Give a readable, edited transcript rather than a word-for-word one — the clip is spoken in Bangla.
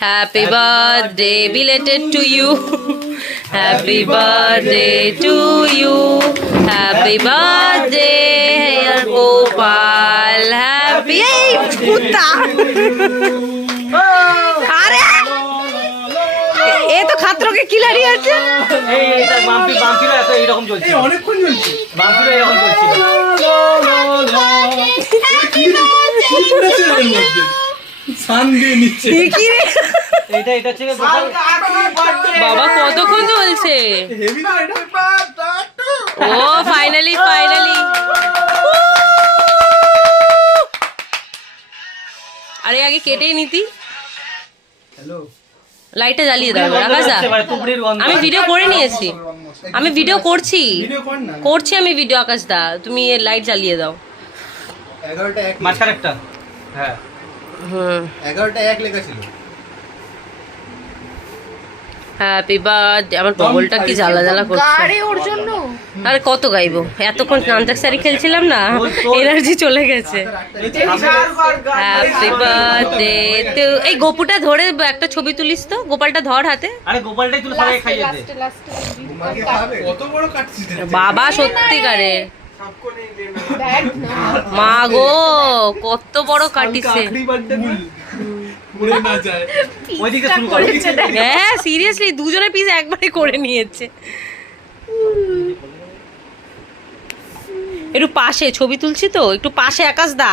Happy birthday belated to you. Happy birthday to you. Happy birthday dear Gopal. Happy কুত্তা আরে এ তো খাতরকে কিলারি আছে। এইটা বাম্পিরা এত এরকম চলছে। এই অনেকক্ষণ চলছে। বাম্পিরা এরকম চলছে। সানডে নিচে কি রে এটা ছিল বাবা কতক্ষণ চলছে? হেভি না এটা ও ফাইনালি আরে আগে কেটেই নিতি। হ্যালো লাইটটা জ্বালিয়ে দাও আকাশদা। আমি ভিডিও করে নিয়েছি, আমি ভিডিও করছি আমি ভিডিও। আকাশদা তুমি লাইট জ্বালিয়ে দাও। 11টা 1 মাঝখানে একটা হ্যাঁ 11টা 1 লেখা ছিল। Happy birthday. আমার বগলটা কি জ্বালা করছে। আরে কত গাইবো, এতক্ষণ নামজাকসারি খেলছিলাম না, এনার্জি চলে গেছে। হ্যাপি বার্থডে তো এই গোপুটা ধরে একটা ছবি তুলিস তো। গোপালটা ধর হাতে। আরে গোপালটাই তুলে সবাই খাইয়ে দে। কত বড় কাটছিস বাবা সত্যিকারে মা গো কত বড় কাটিছে। পুরো না যায় ওইদিকে শুরু কর। হ্যাঁ সিরিয়াসলি দুজনে পিস একবারে করে নিয়েছে। একটু পাশে ছবি তুলছি তো, একটু পাশে আকাশদা।